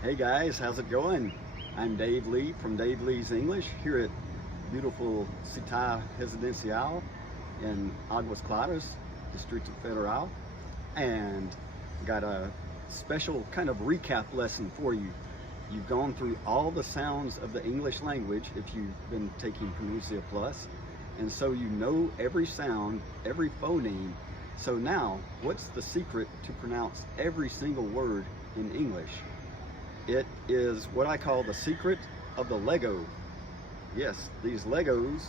Hey guys, how's it going? I'm Dave Lee from Dave Lee's English here at beautiful Cita Residencial in Aguas Claras, Distrito Federal, and got a special kind of recap lesson for you. You've gone through all the sounds of the English language if you've been taking Pronuncia Plus, and so you know every sound, every phoneme. So now, what's the secret to pronounce every single word in English? It is what I call the secret of the Lego. Yes, these Legos,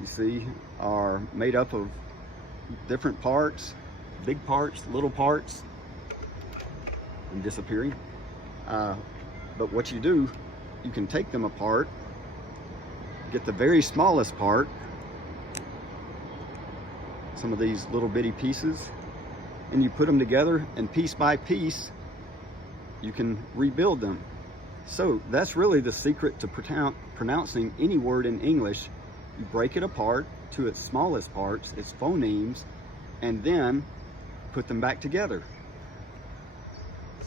you see, are made up of different parts, big parts, little parts. I'm disappearing. But what you do, you can take them apart, get the very smallest part, some of these little bitty pieces, and you put them together, and piece by piece, you can rebuild them. So that's really the secret to pronouncing any word in English. You break it apart to its smallest parts, its phonemes, and then put them back together.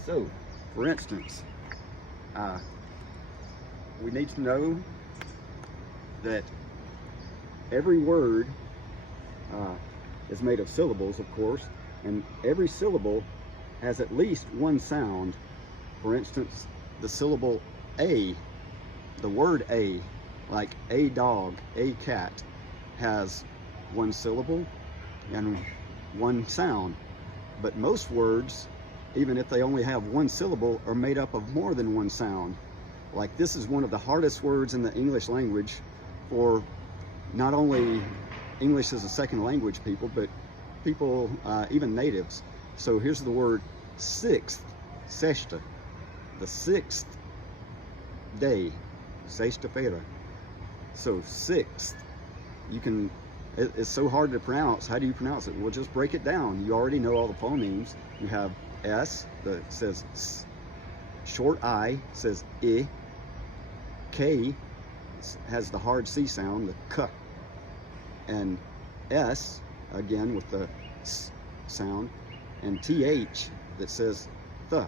So, for instance, we need to know that every word is made of syllables, of course, and every syllable has at least one sound. For instance, the syllable A, the word A, like a dog, a cat, has one syllable and one sound. But most words, even if they only have one syllable, are made up of more than one sound. Like this is one of the hardest words in the English language for not only English as a second language people, but people, even natives. So here's the word sixth, sexta. The sixth day, sexta-feira. So sixth, it's so hard to pronounce. How do you pronounce it? Well, just break it down. You already know all the phonemes. You have S that says S, short I says I, K has the hard C sound, the K, and S, again with the S sound, and TH that says the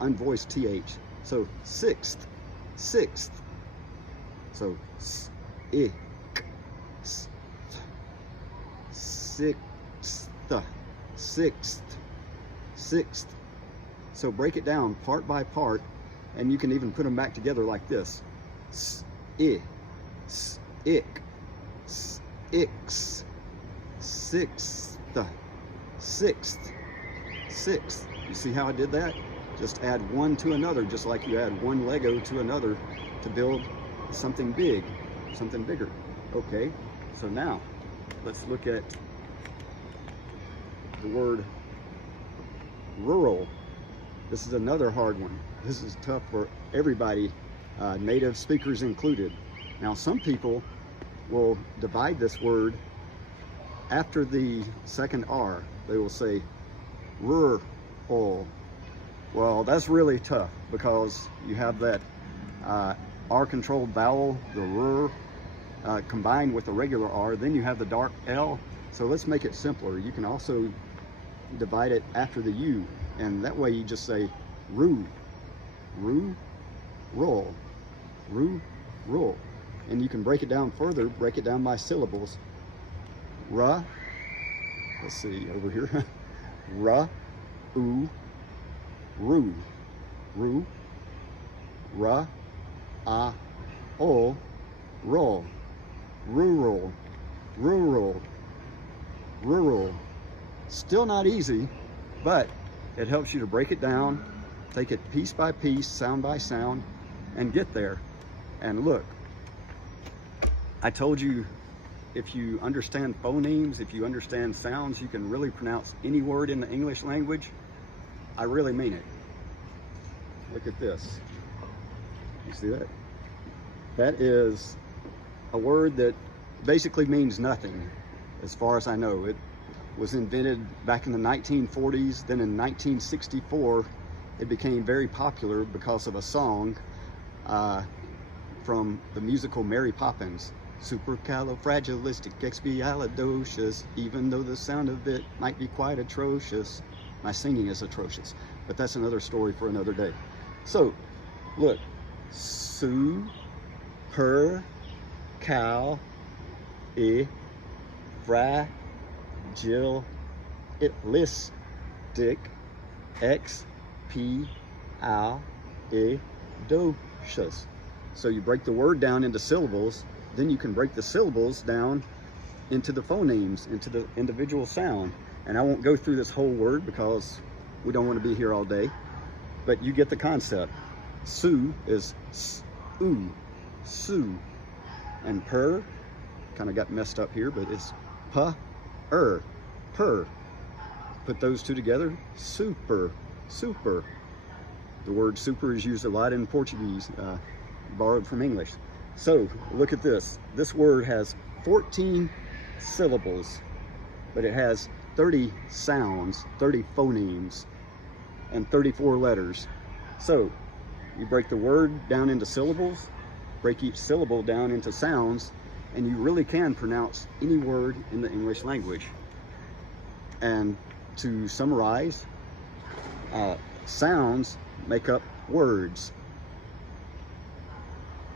unvoiced TH. So sixth. So s, I, k, s, sixth. So break it down part by part, and you can even put them back together like this. S, I, s, ick, s, ix, sixth. You see how I did that? Just add one to another, just like you add one Lego to another to build something big, something bigger. Okay, so now let's look at the word rural. This is another hard one. This is tough for everybody, native speakers included. Now, some people will divide this word after the second R. They will say rural. Well, that's really tough because you have that R-controlled vowel, the R, combined with the regular R. Then you have the dark L. So let's make it simpler. You can also divide it after the U, and that way you just say roll, roll. And you can break it down further, break it down by syllables. Ra, let's see over here. Ra, oo, roo, ra, o, roll, rural. Still not easy, but it helps you to break it down, take it piece by piece, sound by sound, and get there. And look, I told you, if you understand phonemes, if you understand sounds, you can really pronounce any word in the English language. I really mean it. Look at this. You see that? That is a word that basically means nothing, as far as I know. It was invented back in the 1940s. Then in 1964, it became very popular because of a song from the musical Mary Poppins. Supercalifragilisticexpialidocious, even though the sound of it might be quite atrocious. My singing is atrocious. but that's another story for another day. So, look, su, per, cow, fragile, stick, docious. So you break the word down into syllables, then you can break the syllables down into the phonemes, into the individual sound. And I won't go through this whole word because we don't want to be here all day, but you get the concept. Su is s-oo, su. And per, kind of got messed up here, but it's per. Put those two together, super. The word super is used a lot in Portuguese, borrowed from English. So look at this. This word has 14 syllables, but it has 30 sounds, 30 phonemes, and 34 letters. So you break the word down into syllables, break each syllable down into sounds, and you really can pronounce any word in the English language. And to summarize, sounds make up words,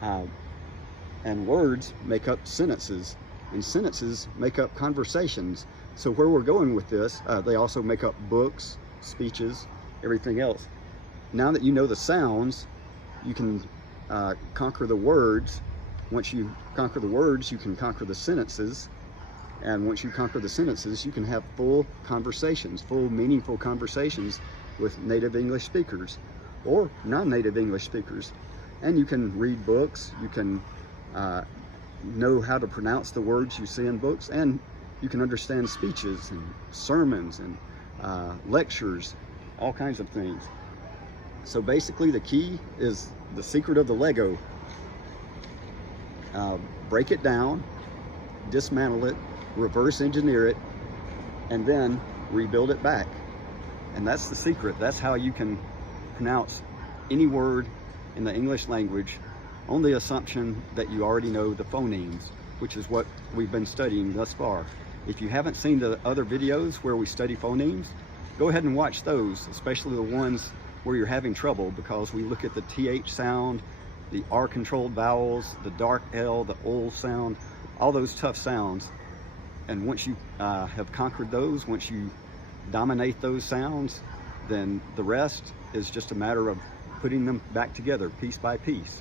and words make up sentences, and sentences make up conversations. So where we're going with this, they also make up books, speeches, everything else. Now that you know the sounds, you can conquer the words. Once you conquer the words, you can conquer the sentences. And once you conquer the sentences, you can have full conversations, full meaningful conversations with native English speakers or non-native English speakers. And you can read books, you can know how to pronounce the words you see in books, and you can understand speeches and sermons and lectures, all kinds of things. So basically the key is the secret of the Lego. Break it down, dismantle it, reverse engineer it, and then rebuild it back. And that's the secret. That's how you can pronounce any word in the English language on the assumption that you already know the phonemes, which is what we've been studying thus far. If you haven't seen the other videos where we study phonemes, go ahead and watch those, especially the ones where you're having trouble, because we look at the TH sound, the R controlled vowels, the dark L, the ol sound, all those tough sounds. And once you have conquered those, once you dominate those sounds, then the rest is just a matter of putting them back together piece by piece.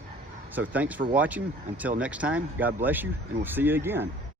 So thanks for watching. Until next time, God bless you, and we'll see you again.